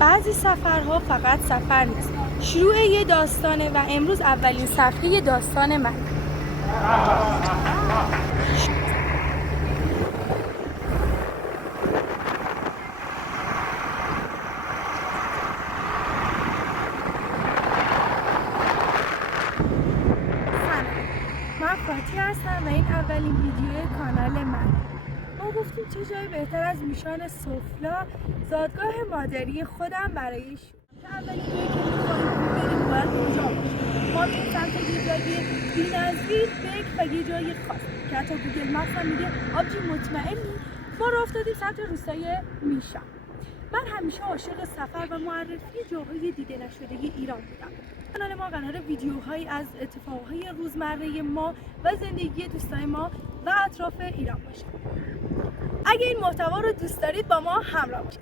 بعضی سفرها فقط سفر نیست، شروع یه داستانه و امروز اولین صفحه داستان من. من فاتی هستم و این اولین ویدیو کانال من. ما گفتیم چه جایی بهتر از میشان سفلا، زادگاه مادری خودم برای شما. اولین جایی که میخوایم بریم باید کجا باشه؟ ما میریم سمت یه جایی بی‌نظیر بک و یه جای خاص که حتی گوگل مپس هم میگه آبجی مطمئنی؟ ما راه افتادیم سمت روستای میشان. من همیشه عاشق سفر و معرفی جاهای دیده نشده ایران بودم. کانال ما قراره ویدیوهایی از اتفاقهای روزمره ما و زندگی دوستای ما و اطراف ایران باشه. اگه این محتوا رو دوست دارید با ما همراه باشید.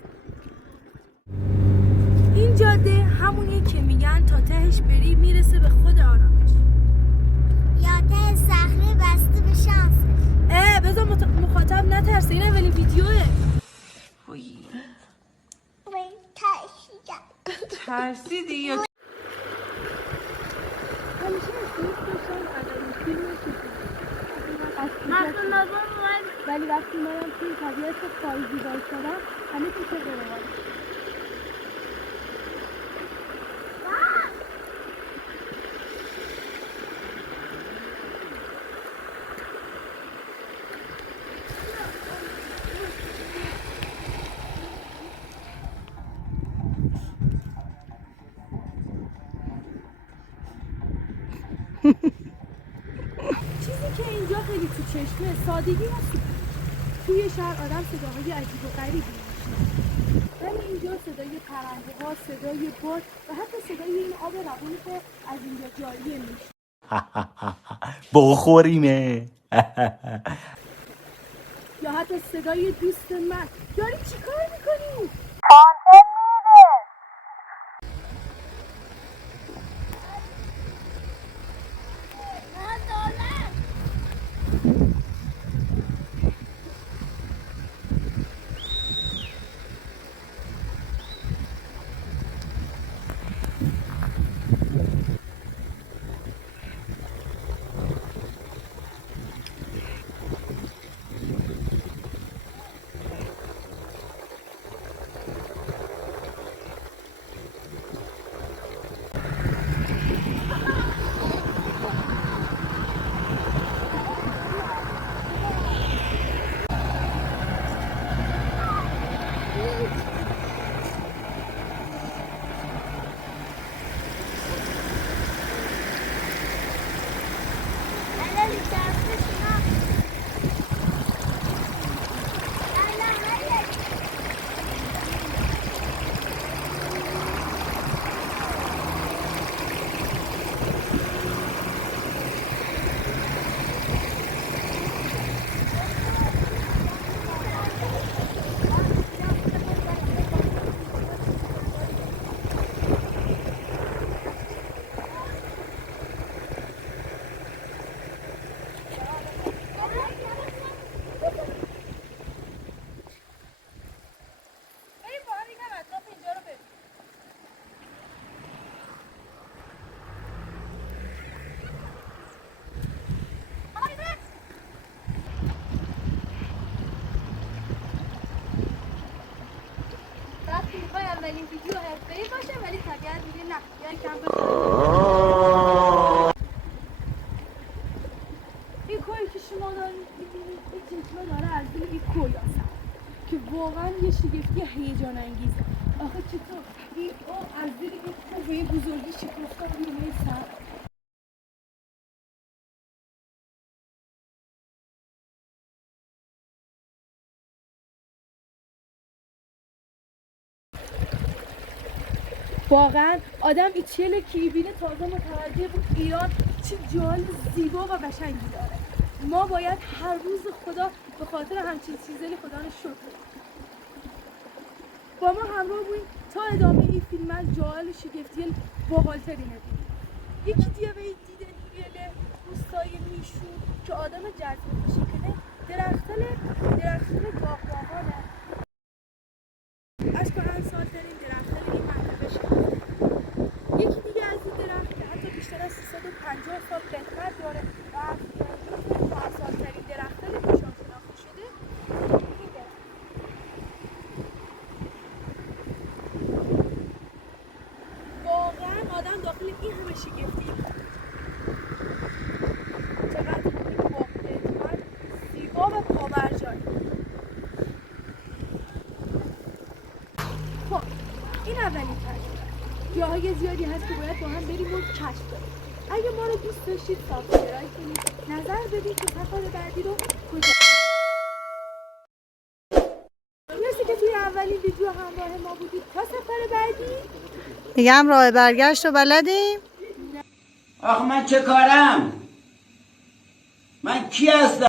این جاده همونیه که میگن تا تهش بری میرسه به خود آرامش. یا ته صخره بسته به شانسش. بذار مخاطب نترسه، این اولین ویدیوه. ترسیدی یا همیشه احساس داشتم اولین فیلم ولی وقتی منم توی طبیعت خارجی وایسادم همه چیز غیرقابل. چیزی که اینجا خیلی تو چشمه سادگی هست. توی شهر آدم صداهای عجیب و غریبی میشنوه، ولی اینجا صدای پرنده ها، صدای باد و حتی صدای این آب روونی که از اینجا جاریه میشه. بخوریمه. یا حتی صدای دوست من. داری چی کار میکنی؟ اولین ویدیو حرفه‌ای باشه ولی طبیعت میگه نه یا کم باشه. این کوهی که شما دارید می‌بینید این چشمه داره از روی این کوه هست که واقعا یه شگفتی هیجان انگیزه. آخه چطور این آب از روی این کوه به بزرگی شکفته روی سر. واقعا آدم این چله که می‌بینه تازه متوجه بود ایران چه جای زیبا و قشنگی داره. ما باید هر روز خدا به خاطر همچین چیزایی خدا رو شکر کنیم. با ما همراه بودیم تا ادامه این فیلم از جاهای شگفتی باحال‌تری ببینیم. یکی دیگه به این دیدن می‌گله روستای میشون که آدم جذب بشه که درختان باغبانانه. از کهنسال‌ترین درختان این منطقه شناخته. یکی دیگه از این درخت که حتی بیشتر از 350 سال قدمت داره و از پرسال‌ترین درختان میشان شناخته شده این درخت. واقعا آدم داخل این همه شگفتی چقدر این با قدمت زیبا و پابرجای. خب این اولین تجربه. جاهای زیادی هست که باید با هم بریم و کشف کنیم. اگه ما رو دوست داشتید سابسکرایب کنید، نظر بدید که سفر بعدی رو کجا. مرسی که توی اولین ویدیو همراه ما بودید. تا سفر بعدی دیگه هم راه برگشت رو بلدیم؟ آخ من چه کارم؟ من کی هستم؟